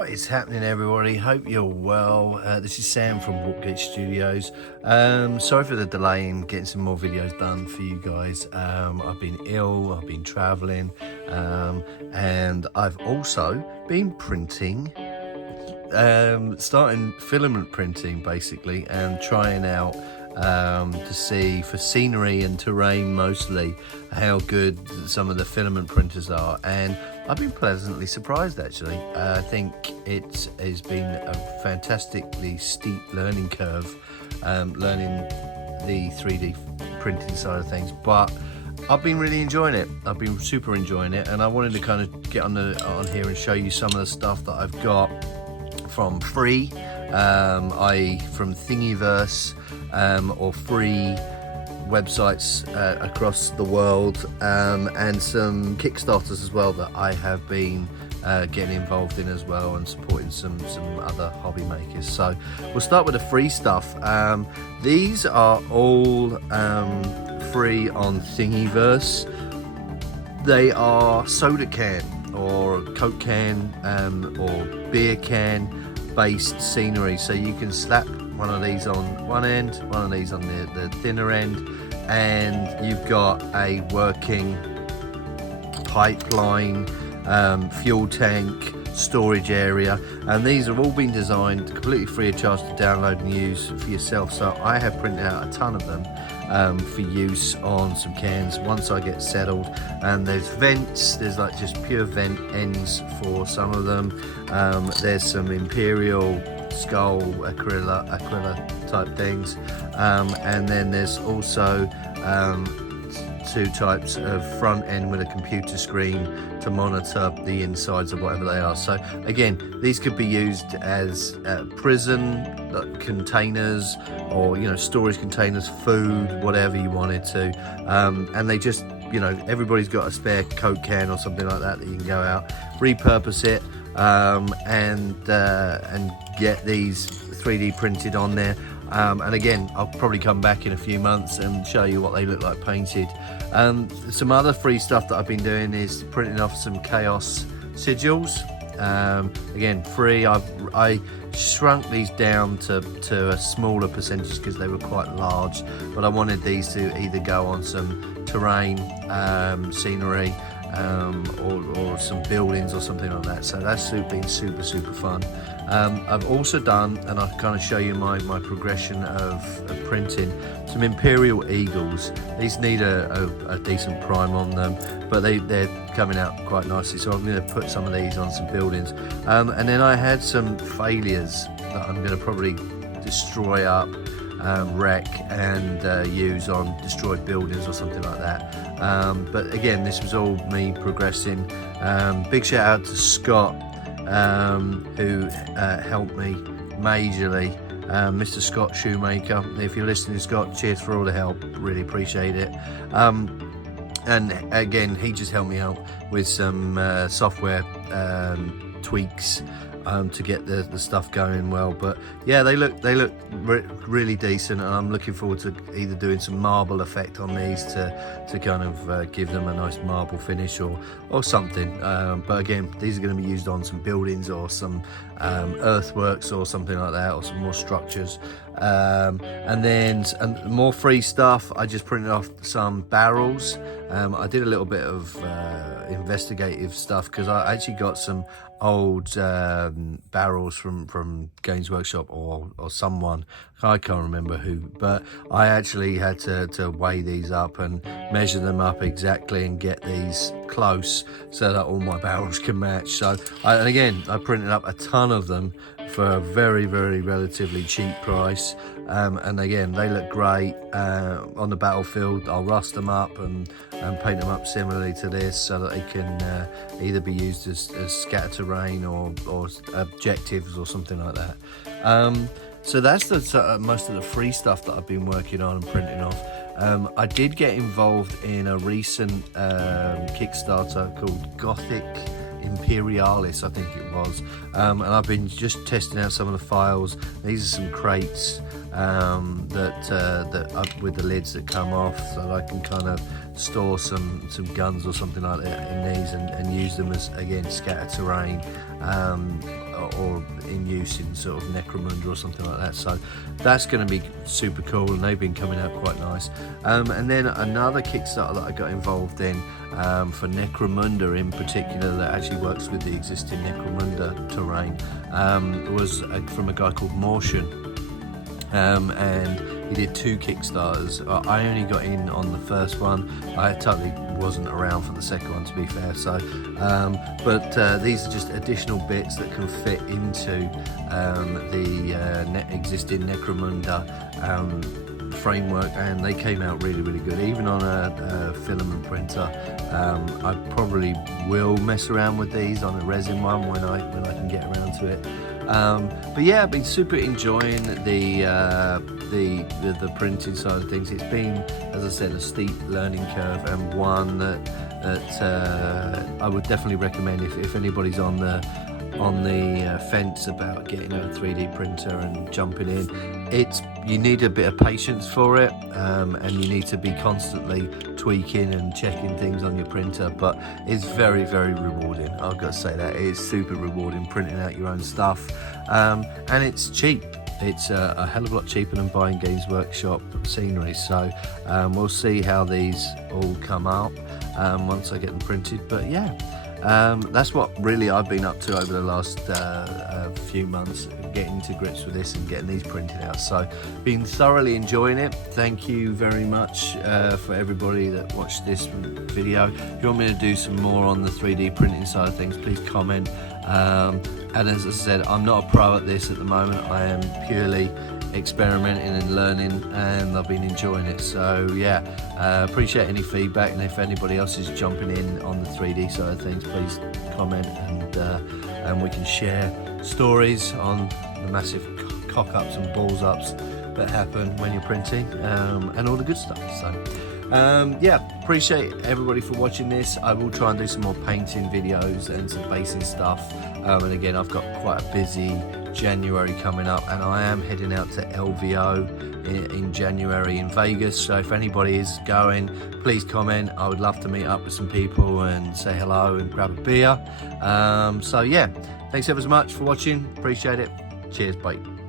What is happening, everybody? Hope you're well. This is Sam from Walkgate Studios. Sorry for the delay in getting some more videos done for you guys. I've been ill, I've been traveling, and I've also been printing, starting filament printing basically, and trying out to see, for scenery and terrain mostly, how good some of the filament printers are, and I've been pleasantly surprised actually. I think it has been a fantastically steep learning curve, learning the 3D printing side of things, but I've been really enjoying it. I've been super enjoying it, and I wanted to kind of get on here and show you some of the stuff that I've got from free, i.e. from Thingiverse, or free websites across the world, and some Kickstarters as well that I have been getting involved in as well, and supporting some other hobby makers. So we'll start with the free stuff. These are all free on Thingiverse. They are soda can or Coke can or beer can based scenery, so you can slap one of these on one end, one of these on the thinner end, and you've got a working pipeline, fuel tank, storage area, and these have all been designed completely free of charge to download and use for yourself. So I have printed out a ton of them for use on some cans once I get settled. And there's vents, there's like just pure vent ends for some of them. There's some Imperial skull aquila type things, and then there's also two types of front end with a computer screen to monitor the insides of whatever they are. So again, these could be used as prison containers, or storage containers, food, whatever you wanted to, and they just, everybody's got a spare Coke can or something like that you can go out, repurpose it, and get these 3D printed on there. And again, I'll probably come back in a few months and show you what they look like painted. Some other free stuff that I've been doing is printing off some Chaos sigils. Again, free. I shrunk these down to a smaller percentage because they were quite large, but I wanted these to either go on some terrain, scenery, or some buildings or something like that. So that's been super fun. I've also done, and I'll kind of show you my progression of printing, some Imperial Eagles. These need a decent prime on them, but they're coming out quite nicely, so I'm going to put some of these on some buildings. And then I had some failures that I'm going to probably destroy up, wreck, and use on destroyed buildings or something like that. But again, this was all me progressing. Big shout out to Scott, who helped me majorly, Mr. Scott Shoemaker. If you're listening, Scott, cheers for all the help, really appreciate it. And again, he just helped me out with some software tweaks to get the stuff going well. But yeah, they look really decent, and I'm looking forward to either doing some marble effect on these to kind of give them a nice marble finish or something. But again, these are going to be used on some buildings or some earthworks or something like that, or some more structures. And then more free stuff. I just printed off some barrels. I did a little bit of investigative stuff because I actually got some old barrels from Games Workshop or someone, I can't remember who, but I actually had to weigh these up and measure them up exactly and get these close so that all my barrels can match. So and again, I printed up a ton of them for a very relatively cheap price, and again, they look great on the battlefield. I'll rust them up and paint them up similarly to this so that they can either be used as scatter terrain or objectives or something like that. So that's most of the free stuff that I've been working on and printing off. I did get involved in a recent Kickstarter called Gothic Imperialis, I think it was, and I've been just testing out some of the files. These are some crates that with the lids that come off, so that I can kind of store some guns or something like that in these and use them as, again, scatter terrain, or in use in sort of Necromunda or something like that. So that's going to be super cool, and they've been coming out quite nice. And then another Kickstarter that I got involved in for Necromunda in particular, that actually works with the existing Necromunda terrain, was from a guy called Morshan. And he did 2 Kickstarters. I only got in on the first one. I totally wasn't around for the second one, to be fair. So, but these are just additional bits that can fit into the existing Necromunda framework, and they came out really, really good. Even on a filament printer, I probably will mess around with these on a resin one when I can get around to it. But yeah, I've been super enjoying the printing side of things. It's been, as I said, a steep learning curve, and one that I would definitely recommend if anybody's on the fence about getting a 3D printer and jumping in. You need a bit of patience for it, and you need to be constantly tweaking and checking things on your printer, but it's very, very rewarding. I've got to say that it is super rewarding printing out your own stuff, and it's cheap. It's a hell of a lot cheaper than buying Games Workshop scenery. So we'll see how these all come out once I get them printed. But yeah, that's what really I've been up to over the last few months, getting to grips with this and getting these printed out. So been thoroughly enjoying it. Thank you very much for everybody that watched this video. If you want me to do some more on the 3D printing side of things, please comment. And as I said, I'm not a pro at this at the moment. I am purely experimenting and learning, and I've been enjoying it. So yeah, appreciate any feedback, and if anybody else is jumping in on the 3D side of things, please comment, and we can share stories on the massive cock-ups and balls-ups that happen when you're printing, and all the good stuff. So yeah, appreciate everybody for watching this. I will try and do some more painting videos and some basing stuff, and again, I've got quite a busy January coming up, and I am heading out to LVO in January in Vegas. So if anybody is going, please comment. I would love to meet up with some people and say hello and grab a beer. So yeah, thanks ever so much for watching. Appreciate it. Cheers, bye.